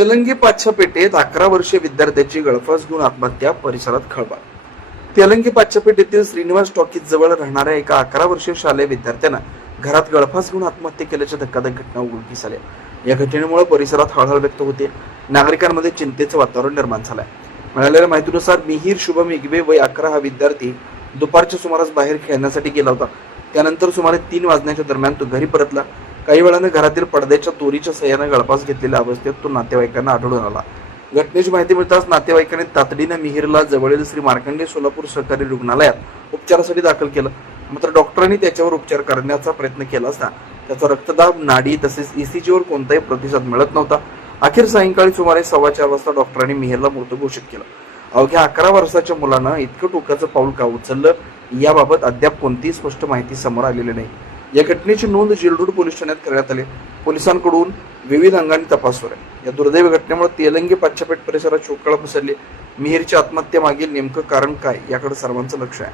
तेलंगी पाचशापेठेत 11 वर्षीय विद्यार्थ्याची गळफास घेऊन आत्महत्या, परिसरात खळबळ. तेलंगी पाचशापेठेतील श्रीनिवास टॉकीज जवळ राहणाऱ्या एका 11 वर्षीय शालेय विद्यार्थ्यानं घरात गळफास घेऊन आत्महत्या केल्याच्या धक्कादायक घटना उघडकीस आल्या. या घटनेमुळे परिसरात हळहळ व्यक्त होते. नागरिकांमध्ये चिंतेचं वातावरण निर्माण झालंय. मिळालेल्या माहितीनुसार मिहीर शुभम इगबे वय 11 हा विद्यार्थी दुपारच्या सुमारास बाहेर खेळण्यासाठी गेला होता. त्यानंतर सुमारे 3 वाजण्याच्या दरम्यान तो घरी परतला. काही वेळाने घरातील पडद्याच्या दोरीच्या सहाय्याने गळफास घेतलेल्या अवस्थेत तो नातेवाईकांना आढळून आला. घटनेची माहिती मिळताच नातेवाईकांनी तातडीने मिहीरला जवळील श्री मार्कंडे सोलापूर सहकारी रुग्णालयात उपचारासाठी दाखल केलं. मात्र डॉक्टरांनी त्याच्यावर उपचार करण्याचा प्रयत्न केला असता त्याचा रक्तदाब, नाडी तसेच ECGवर कोणताही प्रतिसाद मिळत नव्हता. अखेर सायंकाळी सुमारे 4:15 वाजता डॉक्टरांनी मिहीरला मृत घोषित केलं. अवघ्या 11 वर्षाच्या मुलानं इतकं टोकाचं पाऊल का उचललं याबाबत अद्याप कोणतीही स्पष्ट माहिती समोर आलेली नाही. या घटनेची नोंद जेलरोड पोलीस ठाण्यात करण्यात आली. पोलिसांकडून विविध अंगांनी तपास सुरू आहे. या दुर्दैवी घटनेमुळे तेलंगी पाचशापेठ परिसरात शोककळा पसरली. मिहीरच्या आत्महत्येमागील नेमकं कारण काय याकडे सर्वांचं लक्ष आहे.